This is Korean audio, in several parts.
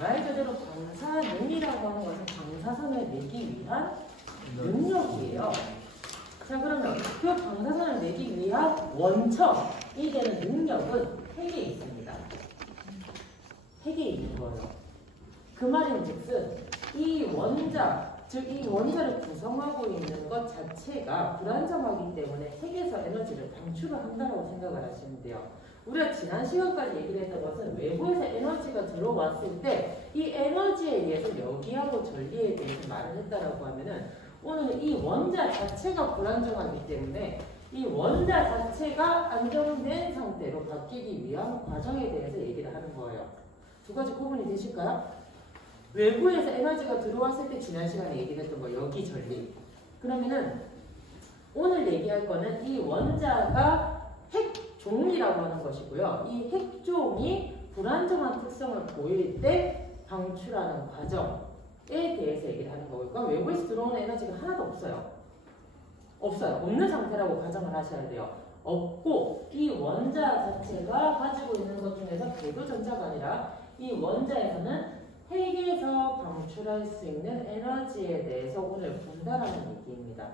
말 그대로 방사능이라고 하는 것은 방사선을 내기 위한 능력이에요. 자, 그러면 그 방사선을 내기 위한 원천이 되는 능력은 핵에 있습니다. 핵에 있는 거예요. 그 말인즉슨 이 원자, 즉 이 원자를 구성하고 있는 것 자체가 불안정하기 때문에 핵에서 에너지를 방출을 한다고 생각을 하시면 돼요. 우리가 지난 시간까지 얘기를 했던 것은 외부에서 에너지가 들어왔을 때 이 에너지에 의해서 여기하고 전리에 대해서 말을 했다라고 하면은 오늘은 이 원자 자체가 불안정하기 때문에 이 원자 자체가 안정된 상태로 바뀌기 위한 과정에 대해서 얘기를 하는 거예요. 두 가지 구분이 되실까요? 외부에서 에너지가 들어왔을 때 지난 시간에 얘기를 했던 거 여기 전리. 그러면은 오늘 얘기할 거는 이 원자가 핵종이라고 하는 것이고요. 이 핵종이 불안정한 특성을 보일 때 방출하는 과정에 대해서 얘기를 하는 거고요. 그러니까 외부에서 들어오는 에너지가 하나도 없어요. 없어요. 없는 상태라고 가정을 하셔야 돼요. 없고 이 원자 자체가 가지고 있는 것 중에서 궤도 전자가 아니라 이 원자에서는 핵에서 방출할 수 있는 에너지에 대해서 오늘 본다라는 얘기입니다.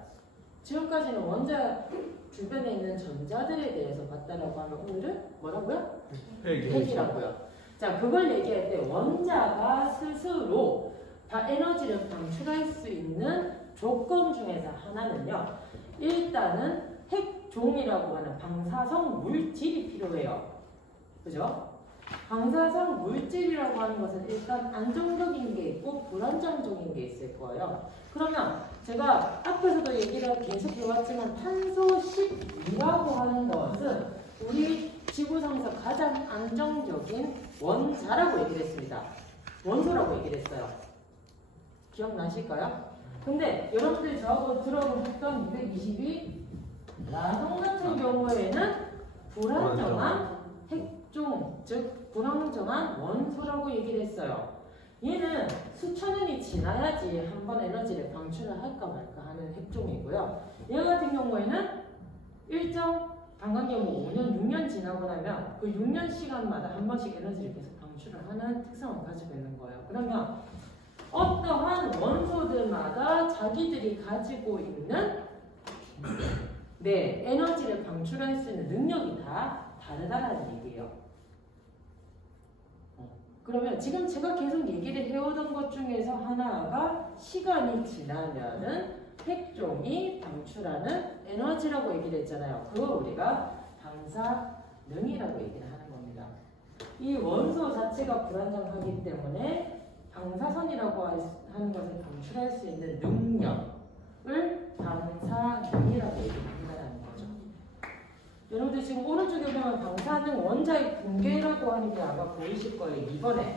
지금까지는 원자 주변에 있는 전자들에 대해서 봤다라고 하면 오늘은 뭐라고요? 핵이라고요. 자, 그걸 얘기할 때 원자가 스스로 에너지를 방출할 수 있는 조건 중에서 하나는요. 일단은 핵종이라고 하는 방사성 물질이 필요해요. 그죠? 방사성 물질이라고 하는 것은 일단 안정적인 게 있고 불안정적인 게 있을 거예요. 그러면 제가 앞에서도 얘기를 계속 해왔지만 탄소 12라고 하는 것은 우리 지구상에서 가장 안정적인 원자라고 얘기를 했습니다. 원소라고 얘기를 했어요. 기억나실까요? 근데 여러분들이 저하고 들어보셨던 222 라돈 같은 경우에는 불안정한 핵종, 즉 불안정한 원소라고 얘기를 했어요. 얘는 수천 년이 지나야지 한번 에너지를 방출을 할까 말까 하는 핵종이고요. 얘 같은 경우에는 일정 단간경 5년, 6년 지나고 나면 그 6년 시간마다 한 번씩 에너지를 계속 방출을 하는 특성을 가지고 있는 거예요. 그러면 어떠한 원소들마다 자기들이 가지고 있는 에너지를 방출할 수 있는 능력이 다 다르다라는 얘기예요. 그러면 지금 제가 계속 얘기를 해오던 것 중에서 하나가 시간이 지나면은 핵종이 방출하는 에너지라고 얘기를 했잖아요. 그걸 우리가 방사능이라고 얘기를 하는 겁니다. 이 원소 자체가 불안정하기 때문에 방사선이라고 하는 것을 방출할 수 있는 능력을 방사능이라고 얘기를 한다는 거죠. 여러분들 지금 오른쪽에 보면 방사능 원자의 붕괴라고 하는 게 아마 보이실 거예요. 2번에.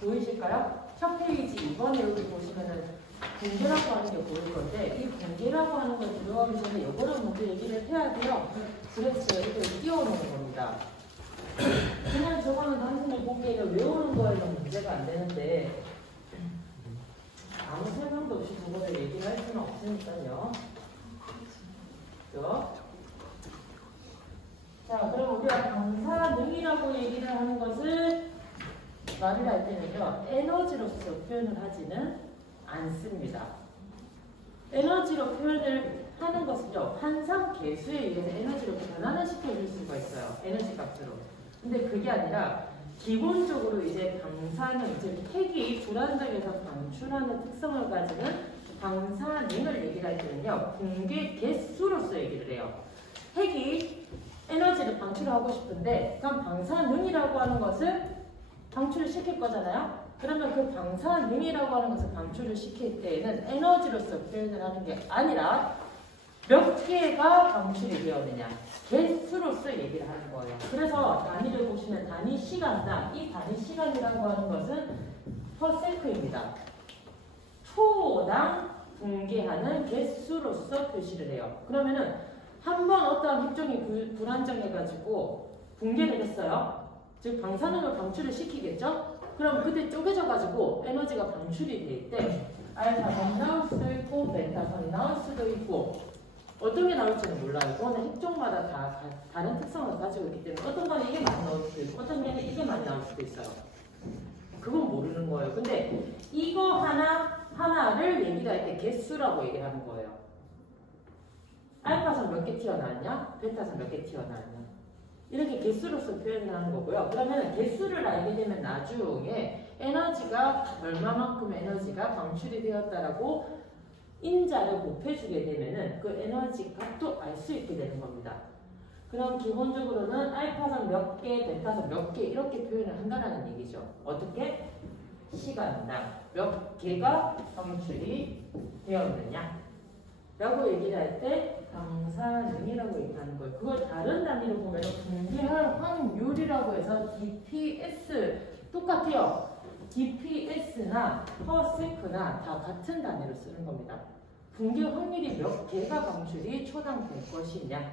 보이실까요? 첫 페이지 2번에 여기 보시면은 붕괴라고 하는 게 보일 건데 이 붕괴라고 하는 걸 들어가기 전에 이거를 먼저 얘기를 해야 돼요. 그래서 이렇게 띄워놓은 겁니다. 그냥 저거는 단순히 보기에는 외우는 거에는 문제가 안 되는데 아무 설명도 없이 그거를 얘기를 할 수는 없으니까요. 그렇죠? 자, 그럼 우리가 방사능이라고 얘기를 하는 것을 말을 할 때는요, 에너지로서 표현을 하지는 않습니다. 에너지로 표현을 하는 것은요, 환상 계수에 의해서 에너지로 변환을 시켜줄 수가 있어요. 에너지 값으로. 근데 그게 아니라 기본적으로 이제 방사능, 즉 핵이 불안정해서 방출하는 특성을 가지는 방사능을 얘기를 할 때는요, 붕괴 개수로서 얘기를 해요. 핵이 에너지를 방출하고 싶은데 그럼 방사능이라고 하는 것을 방출을 시킬 거잖아요. 그러면 그 방사능이라고 하는 것을 방출을 시킬 때에는 에너지로서 표현을 하는 게 아니라 몇 개가 방출이 되었느냐 개수로서 얘기를 하는 거예요. 그래서 단위를 보시면 단위 시간당 이 단위 시간이라고 하는 것은 퍼세크입니다. 초당 붕괴하는 개수로서 표시를 해요. 그러면은 한 번 어떠한 핵종이 불안정해가지고 붕괴를 했어요. 즉 방사능을 방출을 시키겠죠? 그럼 그때 쪼개져가지고 에너지가 방출이 될 때 알파선이 나올 수도 있고 베타선이 나올 수도 있고 어떤 게 나올지는 몰라요. 그거는 핵종마다 다 다른 특성을 가지고 있기 때문에 어떤 거는 이게 많이 나올 수도 있고 어떤 게 이게 많이 나올 수도 있어요. 그건 모르는 거예요. 근데 이거 하나를 얘기할 때 개수라고 얘기하는 거예요. 알파선 몇 개 튀어나왔냐? 베타선 몇 개 튀어나왔냐? 이렇게 개수로서 표현을 하는 거고요. 그러면 개수를 알게 되면 나중에 에너지가 얼마만큼 에너지가 방출이 되었다라고 인자를 곱해주게 되면은 그 에너지 값도 알 수 있게 되는 겁니다. 그럼 기본적으로는 알파선 몇 개, 베타선 몇 개 이렇게 표현을 한다는 얘기죠. 어떻게? 시간당 몇 개가 방출이 되었느냐 라고 얘기를 할 때 방사능이라고 얘기하는 거예요. 그걸 다른 단위로 보면 붕괴할 확률이라고 해서 DPS 똑같아요. DPS나 퍼세크나 다 같은 단위로 쓰는 겁니다. 붕괴 확률이 몇 개가 방출이 초당 될 것이냐.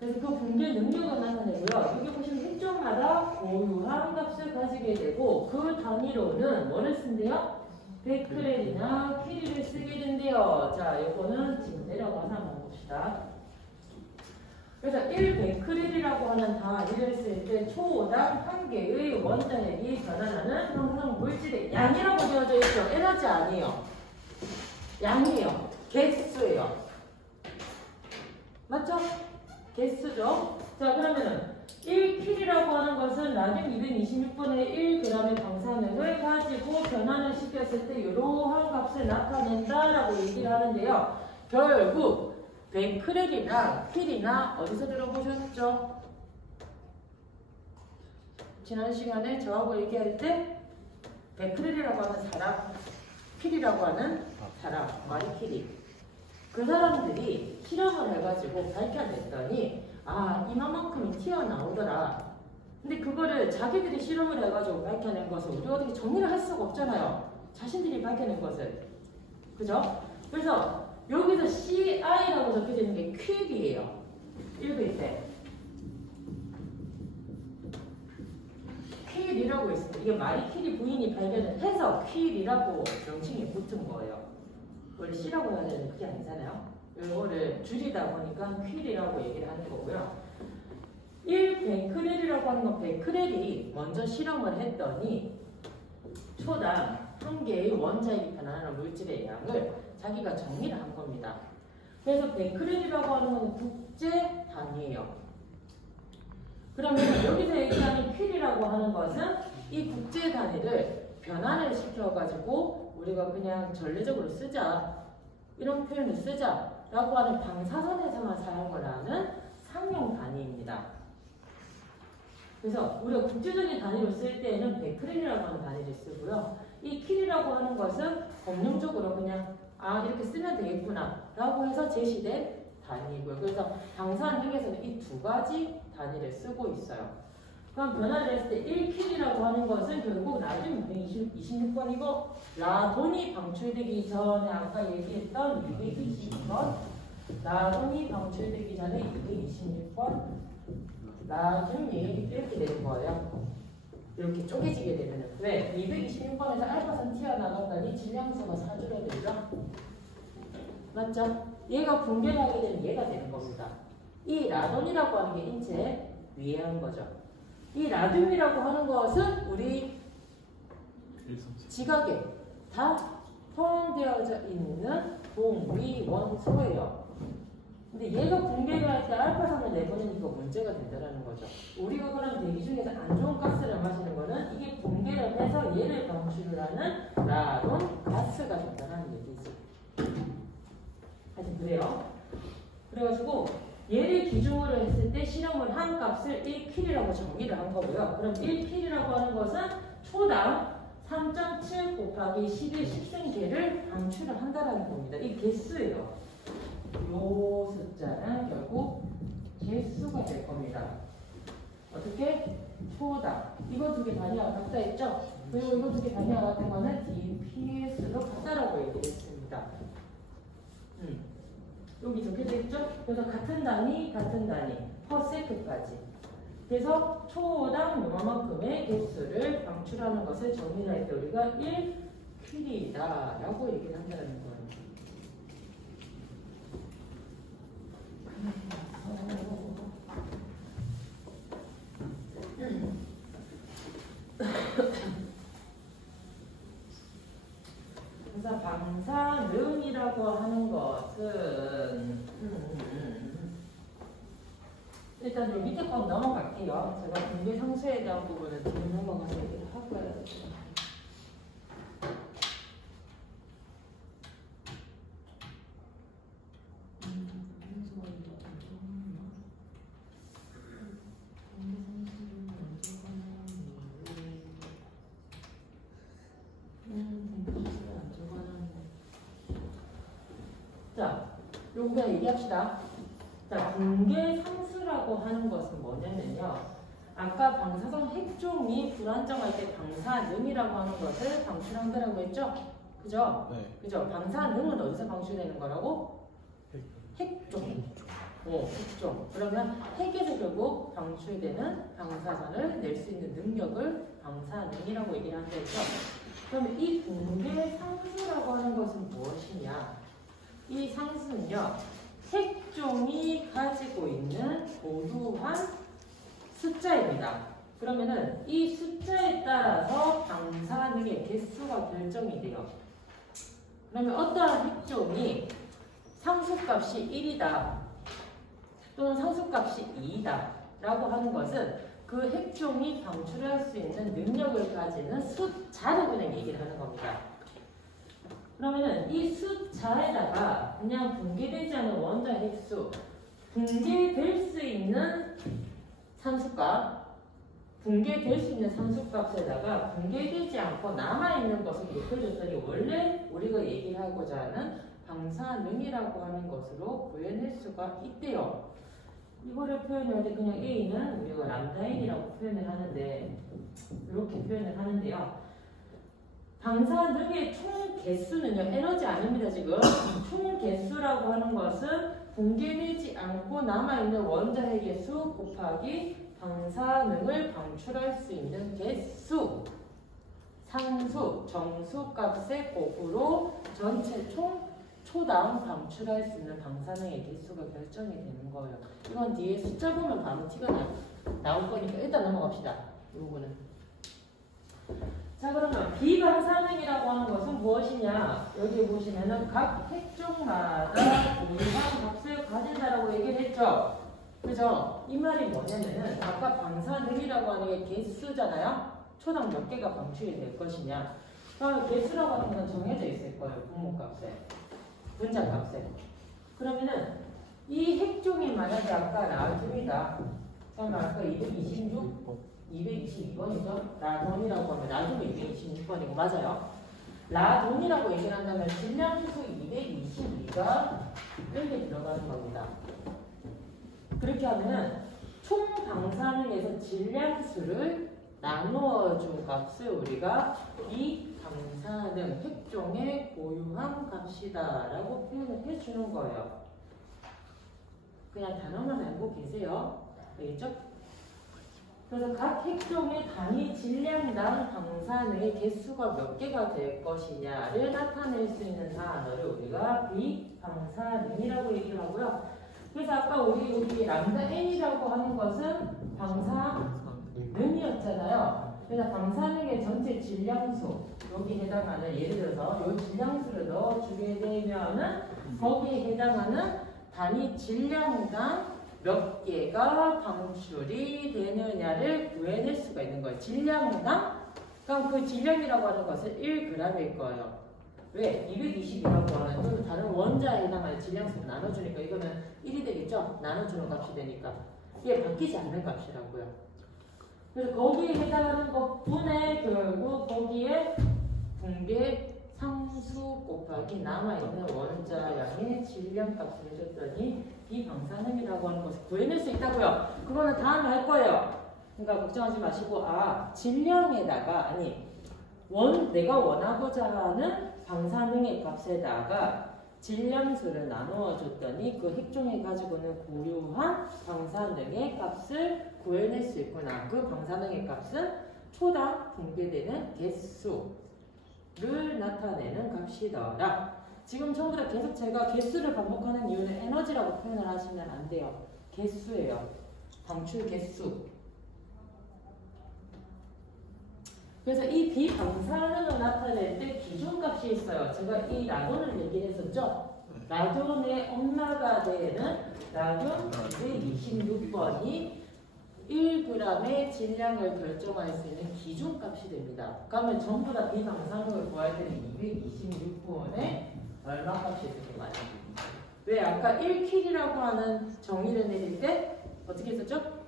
그래서 그 붕괴 능력을 나타내고요. 여기 보시면 핵종마다 고유한 값을 가지게 되고 그 단위로는 뭐를 쓴대요? 베크렐이나 퀴리를 쓰게 된대요. 자, 이거는 지금 내려가서 한번 봅시다. 그래서 1베크렐이라고 하는 단위를 쓸 때 초당 한 개의 원자핵이 변환하는 형성 물질의 양이라고 되어져 있죠. 에너지 아니에요. 양이에요. 개수예요. 맞죠? 개수죠. 자, 그러면은 1킬이라고 하는 것은 라듐 226분의 1g의 방사능을 가지고 변환을 시켰을 때 이러한 값을 나타낸다라고 얘기를 하는데요. 결국 베크렐이나 킬이나 어디서 들어보셨죠? 지난 시간에 저하고 얘기할 때 베크렐이라고 하는 사람, 킬이라고 하는 사람, 마리키리. 그 사람들이 실험을 해가지고 밝혀냈더니 아, 이만큼이 튀어나오더라. 근데 그거를 자기들이 실험을 해가지고 밝혀낸 것을 우리가 어떻게 정리를 할 수가 없잖아요. 자신들이 밝혀낸 것을. 그죠? 그래서 여기서 CI라고 적혀져 있는 게 퀴리예요. 읽을 때. 퀴리라고 있습니다. 이게 마리키리 부인이 발견을 해서 퀴리라고 명칭이 붙은 거예요. 원래 C라고 해야 되는데 그게 아니잖아요. 이거를 줄이다 보니까 퀴리라고 얘기를 하는 거고요. 1베크렐이라고 하는 건 베크렐이 먼저 실험을 했더니 초당 한 개의 원자핵이 변화하는 물질의 양을 자기가 정리를 한 겁니다. 그래서 베크렐이라고 하는 건 국제 단위예요. 그러면 여기서 얘기하는 퀴리라고 하는 것은 이 국제 단위를 변환을 시켜가지고 우리가 그냥 전례적으로 쓰자, 이런 표현을 쓰자 라고 하는 방사선에서만 사용을 하는 상용 단위입니다. 그래서 우리가 국제적인 단위로 쓸 때에는 베크렐이라고 하는 단위를 쓰고요. 이 킬이라고 하는 것은 법령적으로 그냥 아, 이렇게 쓰면 되겠구나 라고 해서 제시된 단위고요. 그래서 방사능에서는 이 두 가지 단위를 쓰고 있어요. 그럼 변화를 했을 때 1킬이라고 하는 것은 결국 나중 226번이고 라돈이 방출되기 전에 아까 얘기했던 220번, 라돈이 방출되기 전에 226번, 나중에 이렇게 되는 거예요. 이렇게 쪼개지게 되면 왜? 226번에서 알파선 튀어나갔더니 질량수가 4주로 되죠? 맞죠? 얘가 붕괴를 하게 되면 얘가 되는 겁니다. 이 라돈이라고 하는 게 인체 위에 한 거죠. 이 라듐이라고 하는 것은 우리 지각에 다 포함되어져 있는 동위원소예요. 근데 얘가 붕괴를 할 때 알파선을 내보내니까 문제가 된다는 거죠. 우리가 그럼 대기 중에서 안 좋은 가스를 마시는 거는 이게 붕괴를 해서 얘를 방출을 하는 라돈 가스가 된다는 얘기지. 하여튼 그래요. 그래가지고 얘를 기준으로 했을 때 실험을 한 값을 1킬이라고 정의를 한 거고요. 그럼 1킬이라고 하는 것은 초당 3.7 곱하기 11 10승계를 방출을 한다는 겁니다. 이 개수예요. 요 숫자는 결국 개수가 될 겁니다. 어떻게? 초당. 이거 두 개 단위가 같다 했죠? 그리고 이거 두 개 단위가 같은 거는 DPS로 같다라고 얘기했습니다. 여기 적혀져 있죠? 그래서 같은 단위, 퍼센트까지. 그래서 초당 요만큼의 개수를 방출하는 것을 정의를 할 때 우리가 1킬이다 라고 얘기를 한다는 거예요. 그래서 방사능이라고 하는 것은 일단 요 밑에 거 넘어갈게요. 제가 분계 상수에 대한 부분을 뒤로 넘어가서 얘기를 할 거예요. 자, 요거 얘기합시다. 자, 분계 상수라고 하는 것은 뭐냐면요. 아까 방사성 핵종이 불안정할 때 방사능이라고 하는 것을 방출한다라고 했죠? 그죠? 네. 그죠? 방사능은 어디서 방출되는 거라고? 핵종. 핵종. 그러면 핵에서 결국 방출되는 방사선을 낼 수 있는 능력을 방사능이라고 얘기를 한다 했죠? 그러면 이 분계 상수라고 하는 것은 무엇이냐? 이 상수는요, 핵종이 가지고 있는 고유한 숫자입니다. 그러면은 이 숫자에 따라서 방사능의 개수가 결정이 돼요. 그러면 어떠한 핵종이 상수값이 1이다 또는 상수값이 2이다 라고 하는 것은 그 핵종이 방출할 수 있는 능력을 가지는 숫자로 그냥 얘기를 하는 겁니다. 그러면은 이 숫자에다가 그냥 분계되지 않은 원자 핵수, 분계될 수 있는 산수값, 분계될 수 있는 산수값에다가 분계되지 않고 남아있는 것을 높여줬더니 원래 우리가 얘기를 하고자 하는 방사능이라고 하는 것으로 구해낼 수가 있대요. 이거를 표현할 때 그냥 A는 우리가 람다인이라고 표현을 하는데 이렇게 표현을 하는데요. 방사능의 총 개수는요, 에너지 아닙니다, 지금. 총 개수라고 하는 것은 분계되지 않고 남아있는 원자 핵의 수 곱하기 방사능을 방출할 수 있는 개수, 상수, 정수 값의 곱으로 전체 초당 방출할 수 있는 방사능의 개수가 결정이 되는 거예요. 이건 뒤에 숫자 보면 바로 티가 나올 거니까 일단 넘어갑시다. 이 부분은. 자, 그러면 비방사능이라고 하는 것은 무엇이냐? 여기 보시면은 각 핵종마다 고유한 값을 가진다라고 얘기를 했죠. 그죠? 이 말이 뭐냐면은 아까 방사능이라고 하는 게 개수잖아요. 초당 몇 개가 방출이 될 것이냐? 개수라고 하는 건 정해져 있을 거예요. 분모값에, 분자값에. 그러면은 이 핵종이 만약에 아까 라듐이다. 그러면 아까 222번이죠? 라돈이라고 하면 라돈이 226번이고 맞아요. 라돈이라고 얘기를 한다면 질량수 222가 여기 들어가는 겁니다. 그렇게 하면은 총 방사능에서 질량수를 나누어 준 값을 우리가 이 방사능 핵종의 고유한 값이다 라고 표현을 해주는 거예요. 그냥 단어만 알고 계세요. 알겠죠? 그래서 각 핵종의 단위 질량당 방사능의 개수가 몇 개가 될 것이냐를 나타낼 수 있는 단어를 우리가 비방사능이라고 얘기를 하고요. 그래서 아까 우리 여기 람다 n이라고 하는 것은 방사능이었잖아요. 그래서 방사능의 전체 질량수, 여기 해당하는 예를 들어서 이 질량수를 넣어주게 되면은 거기에 해당하는 단위 질량당 몇 개가 방출이 되느냐를 구해낼 수가 있는 거예요. 질량당? 그럼 그 질량이라고 하는 것은 1g일 거예요. 왜? 220이라고 하는 또 다른 원자에 해당하는 질량수를 나눠주니까 이거는 1이 되겠죠? 나눠주는 값이 되니까. 이게 바뀌지 않는 값이라고요. 그래서 거기에 해당하는 것분에 결국 거기에 분계 상수 곱하기 남아있는 원자량의 질량값을 해줬더니 비방사능이라고 하는 것을 구해낼 수 있다고요. 그거는 다음에 할 거예요. 그러니까 걱정하지 마시고 질량에다가 내가 원하고자 하는 방사능의 값에다가 질량수를 나누어 줬더니 그 핵종이 가지고 있는 고유한 방사능의 값을 구해낼 수 있구나. 그 방사능의 값은 초당 분배되는 개수를 나타내는 값이더라. 지금 전부 다 계속 제가 개수를 반복하는 이유는 에너지라고 표현을 하시면 안 돼요. 개수예요. 방출 개수. 그래서 이 비방사능을 나타낼 때 기준값이 있어요. 제가 이 라돈을 얘기를 했었죠. 라돈의 엄마가 되는 라돈 226번이 1g의 질량을 결정할 수 있는 기준값이 됩니다. 그러면 전부 다 비방사능을 구할 때는 226번에 얼마 값이 되게 많이 됩니다. 왜 아까 1킬이라고 하는 정의를 내릴 때 어떻게 했었죠?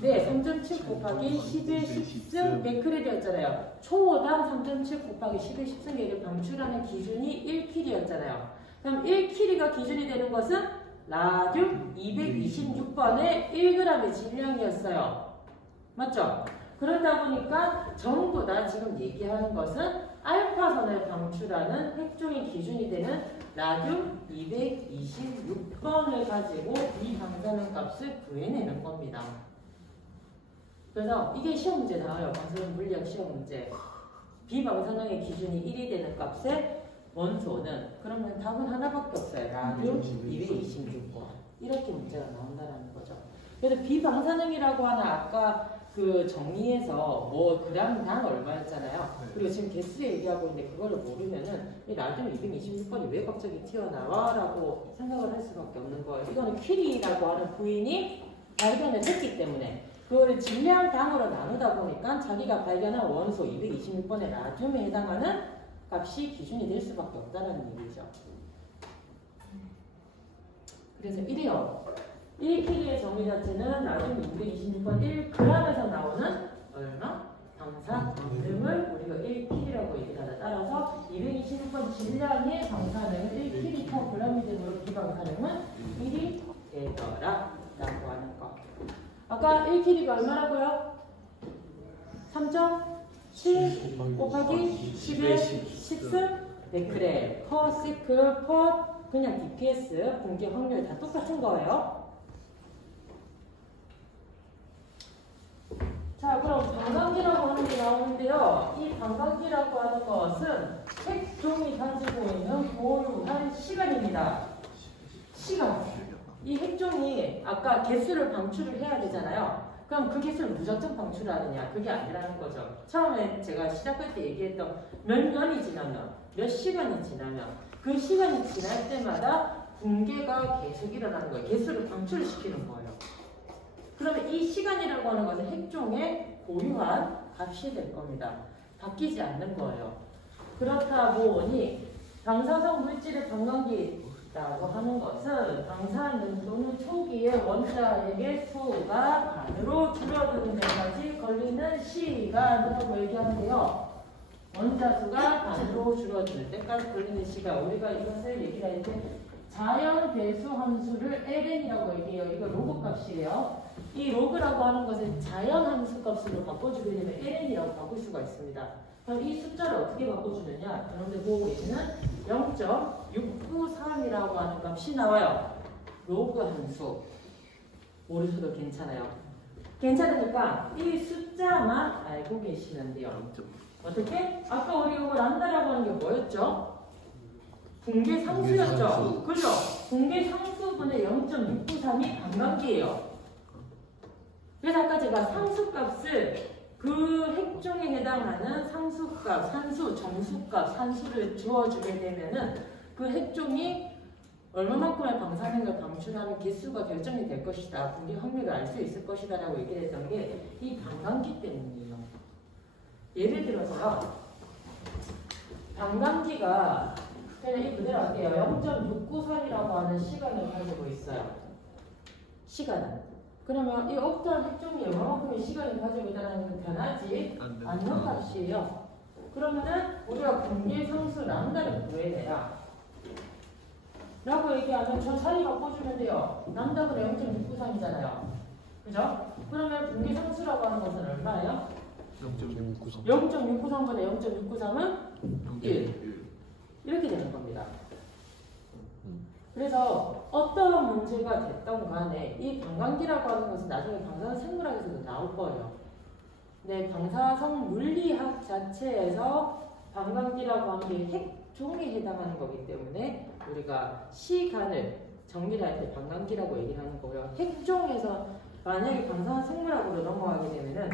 네, 3.7 곱하기 11, 10승 베크렐이었잖아요. 초당 3.7 곱하기 11, 10승을 방출하는 기준이 1킬이었잖아요. 그럼 1킬이가 기준이 되는 것은 라듐 226번의 1g의 질량이었어요. 맞죠? 그러다 보니까 전부 다 지금 얘기하는 것은 알파선을 방출하는 핵종의 기준이 되는 라듐 226번을 가지고 비방사능 값을 구해내는 겁니다. 그래서 이게 시험 문제 나와요. 방사능 물리학 시험 문제. 비방사능의 기준이 1이 되는 값의 원소는 그러면 답은 하나밖에 없어요. 라듐 226번. 이렇게 문제가 나온다는 거죠. 그래서 비방사능이라고 하는 아까 그 정의에서 뭐 그램당 얼마였잖아요. 그리고 지금 개수 얘기하고 있는데 그거를 모르면은 이 라듐 226번이 왜 갑자기 튀어나와? 라고 생각을 할 수밖에 없는 거예요. 이거는 퀴리라고 하는 부인이 발견을 했기 때문에 그걸 질량당으로 나누다 보니까 자기가 발견한 원소 226번의 라듐에 해당하는 값이 기준이 될 수밖에 없다는 얘기죠. 그래서 이래요. 1kg의 정의 자체는 라듐 226번 1g에서 나오는 얼마? 방사능을 우리가 1kg라고 얘기를 하다. 따라서 226번 질량의 방사능은 1kg/g이 되므로 비방사능은 1이 되더라 라고 하는 거. 아까 1kg가 얼마라고요? 3.7 곱하기 10의 10승 베크렐 퍼 시클 퍼 그냥 DPS 붕괴 확률 다 똑같은 거예요. 자, 그럼 방광기라고 하는 게 나오는데요. 이 방광기라고 하는 것은 핵종이 가지고 있는 고유한 시간입니다. 시간. 이 핵종이 아까 개수를 방출을 해야 되잖아요. 그럼 그 개수를 무작정 방출하느냐? 그게 아니라는 거죠. 처음에 제가 시작할 때 얘기했던 몇 년이 지나면, 몇 시간이 지나면 그 시간이 지날 때마다 붕괴가 계속 일어나는 거예요. 개수를 방출시키는 거예요. 그러면 이 시간이라고 하는 것은 핵종의 고유한 값이 될 겁니다. 바뀌지 않는 거예요. 그렇다 보니 방사성 물질의 방광기라고 하는 것은 방사능 또는 초기의 원자핵의 수가 반으로 줄어드는 데까지 걸리는 시간이라고 얘기하는데요. 원자 수가 반으로 줄어들 때까지 걸리는 시간. 우리가 이것을 얘기를 할 때 자연 배수 함수를 ln이라고 얘기해요. 이거 로그 값이에요. 이 로그라고 하는 것을 자연 함수 값으로 바꿔주게 되면 ln이라고 바꿀 수가 있습니다. 그럼 이 숫자를 어떻게 바꿔주느냐? 여러분들 보고 계시는 0.693이라고 하는 값이 나와요. 로그 함수. 모르셔도 괜찮아요. 괜찮으니까 이 숫자만 알고 계시면 돼요. 어떻게? 아까 우리 이거 람다라고 하는 게 뭐였죠? 붕괴 상수였죠? 그죠? 붕괴 상수분의 0.693이 방광기예요. 그래서 아까 제가 상수값을 그 핵종에 해당하는 상수값, 산수, 정수값, 산수를 주어주게 되면은 그 핵종이 얼마만큼의 방사능을 방출하는 개수가 결정이 될 것이다. 붕괴 확률을 알 수 있을 것이다 라고 얘기를 했던 게 이 방광기 때문이에요. 예를 들어서요. 방광기가 그냥 이 그대로 할게요. 0.693이라고 하는 시간을 가지고 있어요. 시간은. 그러면 이 어떤 핵종이 얼마만큼의 시간을 가지고 있다는 건 변하지 않는 값이에요. 그러면은 우리가 붕괴 상수 람다를 구해내라. 라고 얘기하면 저 자리 바꿔주면 돼요. 람다가 0.693이잖아요. 그죠? 그러면 붕괴 상수라고 하는 것은 얼마예요? 0.693분의 0.693은 1. 이렇게 되는 겁니다. 그래서 어떤 문제가 됐던 간에 이 방광기라고 하는 것은 나중에 방사성 생물학에서도 나올 거예요. 근데 방사성 물리학 자체에서 방광기라고 하는 게 핵종에 해당하는 거기 때문에 우리가 시간을 정리를 할 때 방광기라고 얘기를 하는 거고요. 핵종에서 만약에 방사성 생물학으로 넘어가게 되면은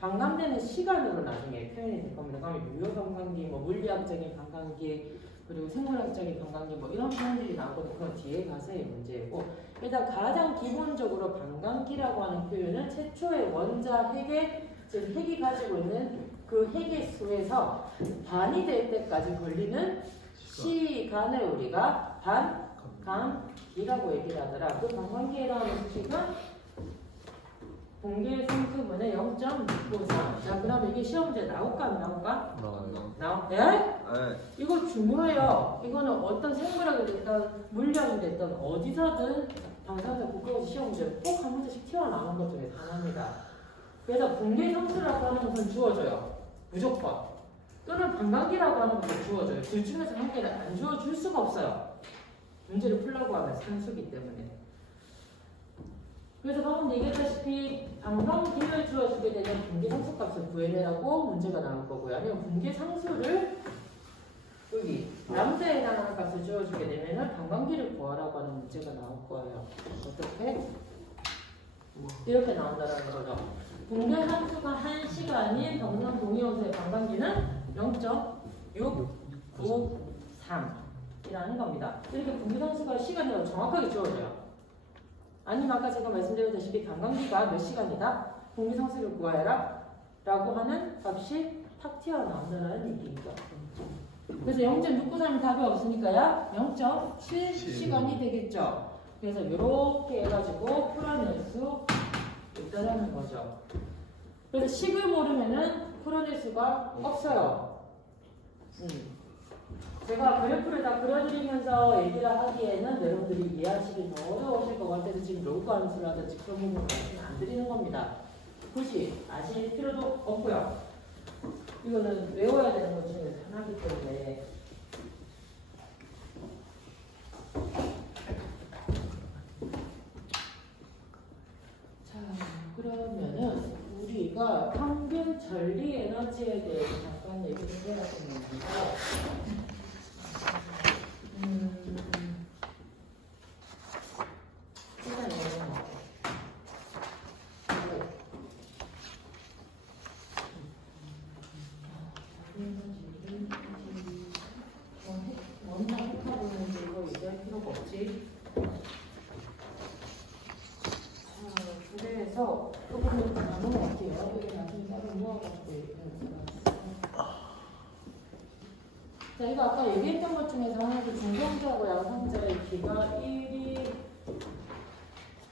반감되는 시간으로 나중에 표현이 될 겁니다. 그러면 유효 반감기, 뭐 물리학적인 반감기, 그리고 생물학적인 반감기 뭐 이런 표현들이 나오거든요. 그건 뒤에 가서의 문제이고, 일단 가장 기본적으로 반감기라고 하는 표현은 최초의 원자 핵의, 즉 핵이 가지고 있는 그 핵의 수에서 반이 될 때까지 걸리는 시간을 우리가 반감기라고 얘기를 하더라. 그 반감기에 해당하는 수식은 공개 상수분의 0.693. 자, 그럼 이게 시험지에 나올까 안 나올까? 나와. 예? 이거 중요해요. 이거는 어떤 생물학이 됐든 물리학이 됐든 어디서든 방사선 국가고시 시험지에 꼭 한 문제씩 튀어나오는 것 중에 하나입니다. 그래서 공개 상수라고 하는 것은 주어져요. 무조건. 또는 반감기라고 하는 것은 주어져요. 둘 중에서 한 개를 안 주어줄 수가 없어요. 문제를 풀려고 하면 상수기 때문에. 그래서 방금 얘기했다시피 반감기를 주어주게 되면 분기상수값을 구해내라고 문제가 나올 거고요. 아니면 분기상수를 여기 람다에 해당하는 값을 주어주게 되면 반감기를 구하라고 하는 문제가 나올 거예요. 어떻게? 이렇게 나온다는 거죠. 분기상수가 1시간인 정상 동위원소의 반감기는 0.693이라는 겁니다. 이렇게 분기상수가 시간으로 정확하게 주어져요. 아니면 아까 제가 말씀드렸다시피 반감기가 몇 시간이다? 공기상수를 구하여라 라고 하는 값이 탁 튀어나온다는 얘기입니다. 그래서 0.693이 답이 없으니까요 0.7시간이 되겠죠. 그래서 이렇게 해가지고 풀어낼 수 있다는 거죠. 그래서 식을 모르면은 풀어낼 수가 없어요. 제가 그래프를 다 그려드리면서 얘기를 하기에는 여러분들이 이해하시기 더 어려우실 것 같아서 지금 로그 함수라든지 그런 부분을 말씀 안 드리는 겁니다. 굳이 아실 필요도 없고요. 이거는 외워야 되는 것 중에 하나이기 때문에. 자, 그러면은 우리가 평균 전리 에너지에 대해서 잠깐 얘기를 해야 되는데요. 그래서 조금 나눠볼게요. 이게 나중에 따로 모아가지고 자, 이거 아까 얘기했던 것 중에서 하나도 중성자하고 양성자의 비가 1이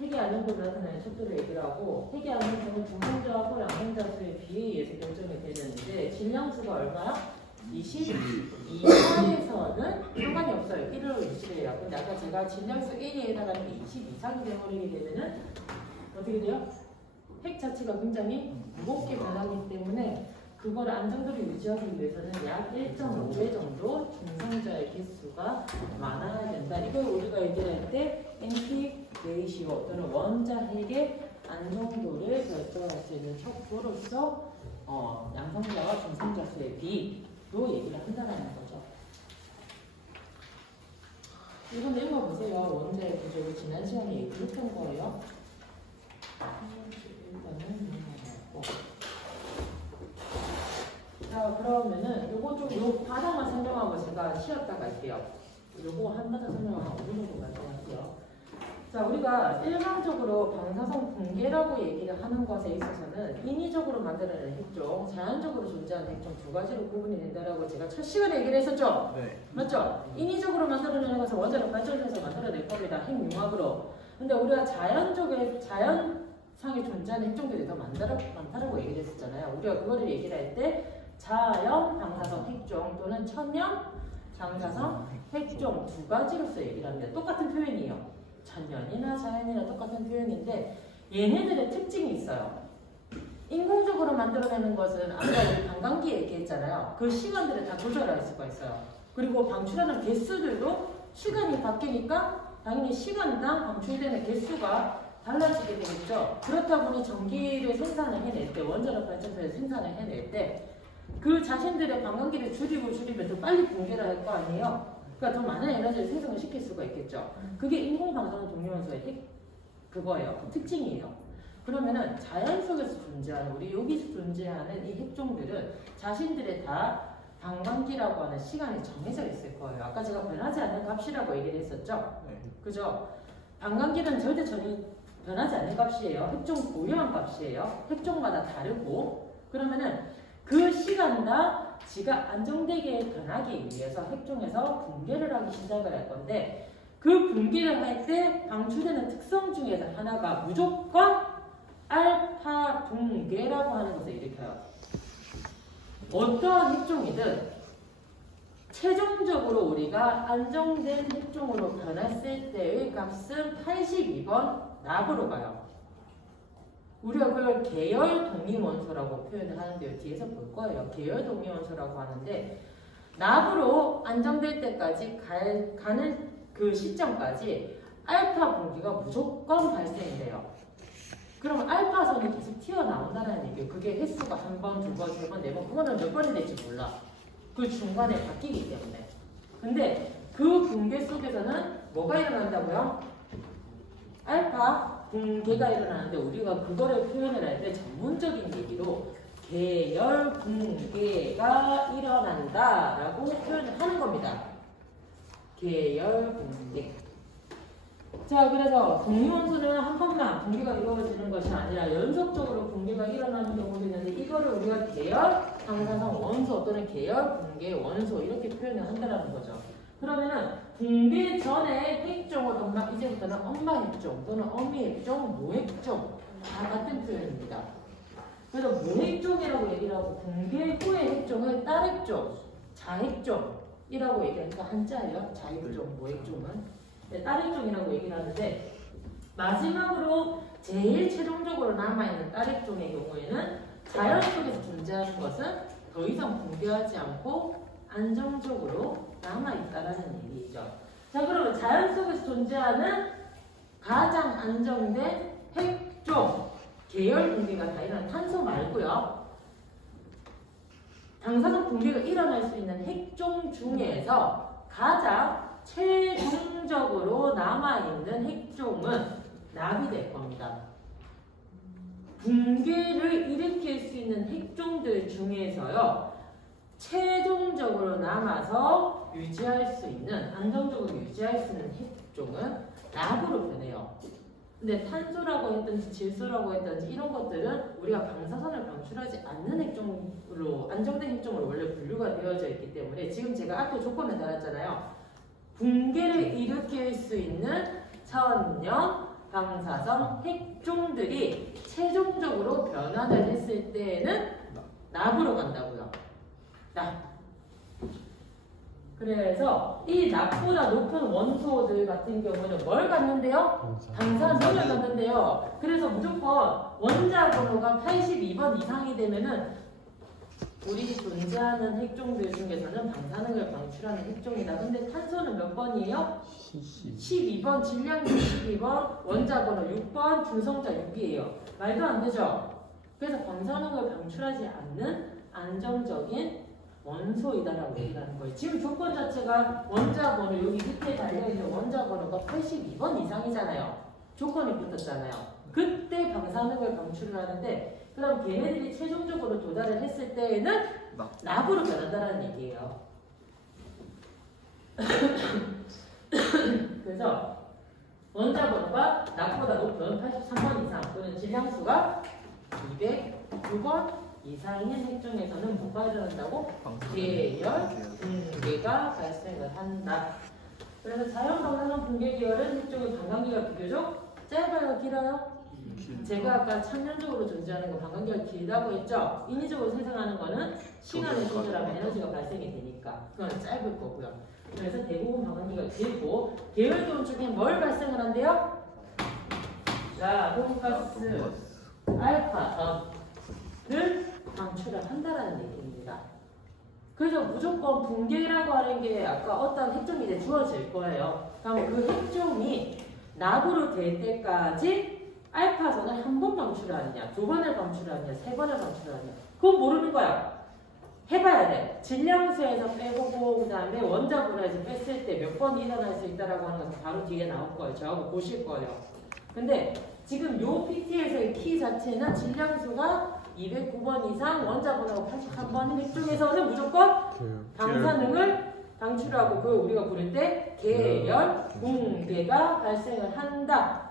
핵이 아닌 걸 나타내는 속도를 얘기를 하고, 핵이 아닌 경우 중성자하고 양성자 수의 비에 의해서 결정이 되는데, 질량수가 얼마야? 20 이하에서는 상관이 없어요. 1로 20이에요. 근데 아까 제가 질량수 1에 해당하는 게 20 이상이 되어버리게 되면은 어떻게 돼요? 핵 자체가 굉장히 무겁게 변하기 때문에 그걸 안정도를 유지하기 위해서는 약 1.5배 정도 중성자의 개수가 많아야 된다. 이걸 우리가 얘기할 때 NP 레이시오 또는 원자 핵의 안정도를 결정할 수 있는 척도로서 양성자와 중성자 수의 비로 얘기를 한다는 거죠. 이건 읽어보세요. 원자의 구조를 지난 시간에 얘기했던 거예요. 자, 그러면은 요거 좀 요 바닥만 설명하고 제가 쉬었다 갈게요. 요거 한 바닥 설명하고 어느 정도 말씀할게요. 자, 우리가 일반적으로 방사성 붕괴라고 얘기를 하는 것에 있어서는 인위적으로 만들어낸 핵종, 자연적으로 존재하는 핵종 두 가지로 구분이 된다라고 제가 첫 시간에 얘기를 했었죠? 네. 맞죠? 인위적으로 만들어내는 것은 원자력 발전소에서 만들어낼 겁니다. 핵융합으로. 근데 우리가 자연상에 존재하는 핵종들이 더 많다라고 얘기를 했었잖아요. 우리가 그거를 얘기를 할 때 자연 방사성 핵종 또는 천연 방사성 핵종 두 가지로서 얘기를 합니다. 똑같은 표현이에요. 천연이나 자연이나 똑같은 표현인데 얘네들의 특징이 있어요. 인공적으로 만들어내는 것은 아까 우리 반감기 얘기했잖아요. 그 시간들을 다 조절할 수가 있어요. 그리고 방출하는 개수들도 시간이 바뀌니까 당연히 시간당 방출되는 개수가 달라지게 되겠죠. 그렇다 보니 전기를 생산을 해낼 때, 원자력 발전소에서 생산을 해낼 때 그 자신들의 반감기를 줄이면 더 빨리 붕괴를 할 거 아니에요. 그러니까 더 많은 에너지를 생성을 시킬 수가 있겠죠. 그게 인공방사능 동위원소의 그거예요. 특징이에요. 그러면은 자연 속에서 존재하는 우리 여기서 존재하는 이 핵종들은 자신들의 다 반감기라고 하는 시간이 정해져 있을 거예요. 아까 제가 변하지 않는 값이라고 얘기를 했었죠? 네. 그죠? 반감기는 절대 변하지 않는 값이에요. 핵종 고유한 값이에요. 핵종마다 다르고 그러면은 그 시간당 지가 안정되게 변하기 위해서 핵종에서 붕괴를 하기 시작을 할 건데 그 붕괴를 할 때 방출되는 특성 중에서 하나가 무조건 알파 붕괴라고 하는 것을 일으켜요. 어떠한 핵종이든 최종적으로 우리가 안정된 핵종으로 변했을 때의 값은 82번 납으로 가요. 우리가 그걸 계열 동위원소라고 표현을 하는데요. 뒤에서 볼 거예요. 계열 동위원소라고 하는데 납으로 안정될 때까지 가는 그 시점까지 알파 붕괴가 무조건 발생이 돼요. 그럼 알파선이 계속 튀어나온다는 얘기예요. 그게 횟수가 한 번, 두 번, 세 번, 네 번, 그거는 몇 번이 될지 몰라. 그 중간에 바뀌기 때문에. 근데 그 붕괴 속에서는 뭐가 일어난다고요? 알파 붕괴가 일어나는데 우리가 그거를 표현을 할 때 전문적인 얘기로 계열 붕괴가 일어난다라고 표현을 하는 겁니다. 계열 붕괴. 자, 그래서 동위원소는 한 번만 붕괴가 이루어지는 것이 아니라 연속적으로 붕괴가 일어나는 경우도 있는데 이거를 우리가 계열 방사성 원소 또는 계열 붕괴 원소 이렇게 표현을 한다는 거죠. 그러면은 붕괴 전에 핵종을 이제부터는 엄마 핵종 또는 어미 핵종, 모핵종 다 같은 표현입니다. 그래서 모핵종이라고 얘기를 하고 붕괴 후의 핵종을 딸핵종, 자핵종이라고 얘기하니까 한자예요. 자핵종, 모핵종은. 딸핵종이라고 얘기를 하는데 마지막으로 제일 최종적으로 남아있는 딸핵종의 경우에는 자연 속에서 존재하는 것은 더 이상 붕괴하지 않고 안정적으로 남아있다라는 얘기죠. 자, 그러면 자연 속에서 존재하는 가장 안정된 핵종 계열 붕괴가 다 일어나는 탄소 말고요. 방사성 붕괴가 일어날 수 있는 핵종 중에서 가장 최종적으로 남아있는 핵종은 납이 될 겁니다. 붕괴를 일으킬 수 있는 핵종들 중에서요. 최종적으로 남아서 유지할 수 있는, 안정적으로 유지할 수 있는 핵종은 납으로 변해요. 근데 탄소라고 했든지 질소라고 했든지 이런 것들은 우리가 방사선을 방출하지 않는 핵종으로, 안정된 핵종으로 원래 분류가 되어져 있기 때문에 지금 제가 앞에 조건을 달았잖아요. 붕괴를 일으킬 수 있는 천연 방사성 핵종들이 최종적으로 변환을 했을 때에는 납으로 간다고요. 납. 그래서 이 납보다 높은 원소들 같은 경우는 뭘 갖는데요? 방사선을 갖는데요. 그래서 무조건 원자 번호가 82번 이상이 되면은 우리 존재하는 핵종들 중에서는 방사능을 방출하는 핵종이다. 근데 탄소는 몇 번이에요? 12번, 질량이 12번, 원자 번호 6번, 중성자 6이에요. 말도 안 되죠? 그래서 방사능을 방출하지 않는 안정적인 원소이다라고 얘기하는 거예요. 지금 조건 자체가 원자 번호 여기 밑에 달려있는 원자 번호가 82번 이상이잖아요. 조건이 붙었잖아요. 그때 방사능을 방출을 하는데 그럼 걔네들이 최종적으로 도달을 했을 때에는 납으로 변한다는 얘기예요. 그래서 원자 번호가 납보다 높은 83번 이상 또는 질량수가 209번 이상인 핵종에서는 뭐가 일어난다고? 계열 붕괴가 발생을 한다. 그래서 자연 방사선 붕괴 계열은 핵종의 반감기가 비교적 짧아요, 길어요? 제가 아까 참연적으로 존재하는 거 반감기가 길다고 했죠? 인위적으로 생성하는 거는 시간을 조절하면 에너지가 발생이 되니까 그건 짧을 거고요. 그래서 대부분 반감기가 길고 계열종 중에 뭘 발생을 한대요? 라돈가스 알파선을 방출을 한다는 얘기입니다. 그래서 무조건 붕괴라고 하는 게 아까 어떤 핵종이 이제 주어질 거예요. 그럼 그 핵종이 납으로 될 때까지 알파선을 한 번 방출하느냐, 두 번을 방출하느냐, 세 번을 방출하느냐 그건 모르는 거야. 해봐야 돼. 질량수에서 빼보고 그 다음에 원자 분해에서 뺐을 때 몇 번 일어날 수 있다라고 하는 것은 바로 뒤에 나올 거예요. 저하고 보실 거예요. 근데 지금 요 PT에서의 키 자체는 질량수가 209번 이상 원자번하고 81번인 핵 중에서는 무조건 방사능을 방출하고 그 우리가 부를 때 계열 붕괴가 발생을 한다.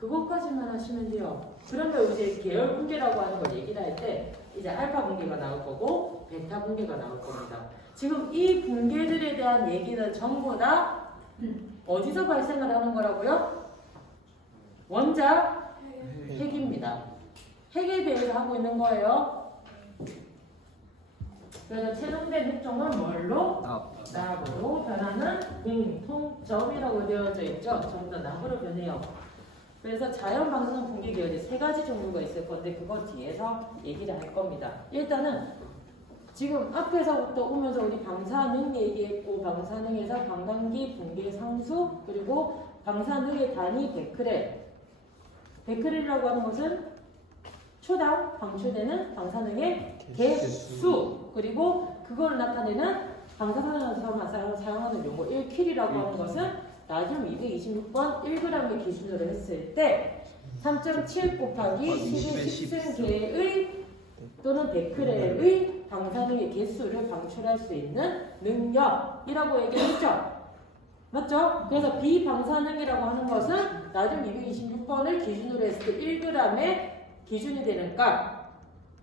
그것까지만 하시면 돼요. 그러면 이제 계열 붕괴라고 하는 걸 얘기를 할 때 이제 알파 붕괴가 나올 거고 베타 붕괴가 나올 겁니다. 지금 이 붕괴들에 대한 얘기는 전부 다 어디서 발생을 하는 거라고요? 원자 핵입니다. 핵에 대해서 하고 있는 거예요. 그래서 최종된 핵종은 뭘로? 납으로 변하는 공통점이라고 되어져 있죠. 전부 다 납으로 변해요. 그래서 자연 방사능 붕괴 계열이 3가지 종류가 있을 건데 그거 뒤에서 얘기를 할 겁니다. 일단은 지금 앞에서부터 오면서 우리 방사능 얘기했고 방사능에서 방광기 붕괴 상수 그리고 방사능의 단위 베크렐. 베크렐이라고 하는 것은 초당 방출되는 방사능의 개수 그리고 그걸 나타내는 방사선에서 사용하는 용어 1킬이라고 하는 것은 나듐 226번 1g의 기준으로 했을 때 3.7 곱하기 10의 10승계의 또는 베크렐의 방사능의 개수를 방출할 수 있는 능력이라고 얘기했죠. 맞죠? 그래서 비방사능이라고 하는 것은 나듐 226번을 기준으로 했을 때 1g의 기준이 되는 값.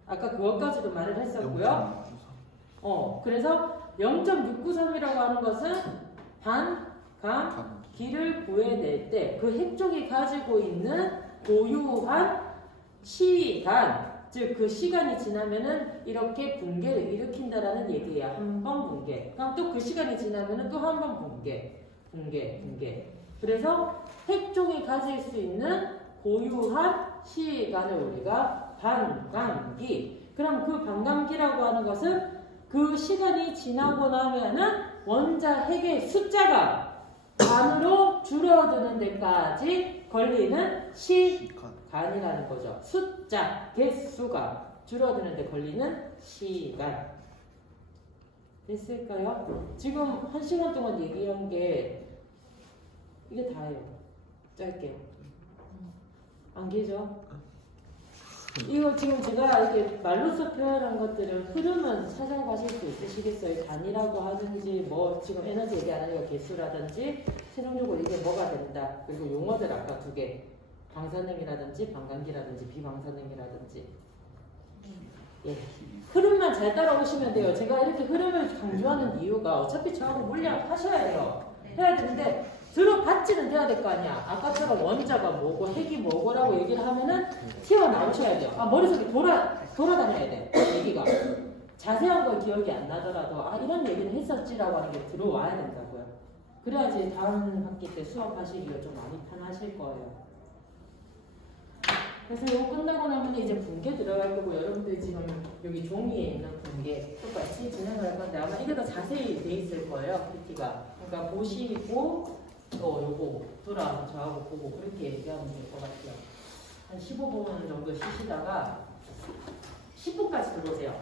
아까 그것까지도 말을 했었고요. 그래서 0.693이라고 하는 것은 반감기를 구해낼 때 그 핵종이 가지고 있는 고유한 시간, 즉 그 시간이 지나면은 이렇게 붕괴를 일으킨다라는 얘기예요. 한 번 붕괴. 그럼 또 그 시간이 지나면은 또 한 번 붕괴. 그래서 핵종이 가질 수 있는 고유한 시간을 우리가 반감기. 그럼 그 반감기라고 하는 것은 그 시간이 지나고 나면은 원자 핵의 숫자가 반으로 줄어드는 데까지 걸리는 시간이라는 거죠. 숫자, 개수가 줄어드는 데 걸리는 시간. 됐을까요? 지금 1시간 동안 얘기한 게 이게 다예요. 짧게. 안 계죠? 이거 지금 제가 이렇게 말로써 표현한 것들은 흐름은 찾아가실 수 있으시겠어요? 단위라고 하든지 뭐 지금 에너지 얘기 안 하니까 개수라든지 최종적으로 이게 뭐가 된다. 그리고 용어들 아까 2개 방사능이라든지 방광기라든지 비방사능이라든지 예. 흐름만 잘 따라오시면 돼요. 제가 이렇게 흐름을 강조하는 이유가 어차피 저하고 물리학 하셔야 해요. 해야 되는데 들어받지는 돼야 될 거 아니야. 아까처럼 원자가 뭐고 핵이 뭐고라고 얘기를 하면은 튀어나오셔야 돼요. 머릿속에 돌아다녀야 돼. 얘기가. 자세한 건 기억이 안 나더라도 이런 얘기는 했었지라고 하는 게 들어와야 된다고요. 그래야지 다음 학기 때 수업하시기가 좀 많이 편하실 거예요. 그래서 이거 끝나고 나면 이제 붕괴 들어갈 거고 여러분들 지금 여기 종이에 있는 붕괴 똑같이 진행을 할 건데 아마 이게 더 자세히 돼 있을 거예요. PT가. 그러니까 보시고 요거 돌아와서 저하고 보고 그렇게 얘기하면 될 것 같아요. 한 15분 정도 쉬시다가 10분까지 들어오세요.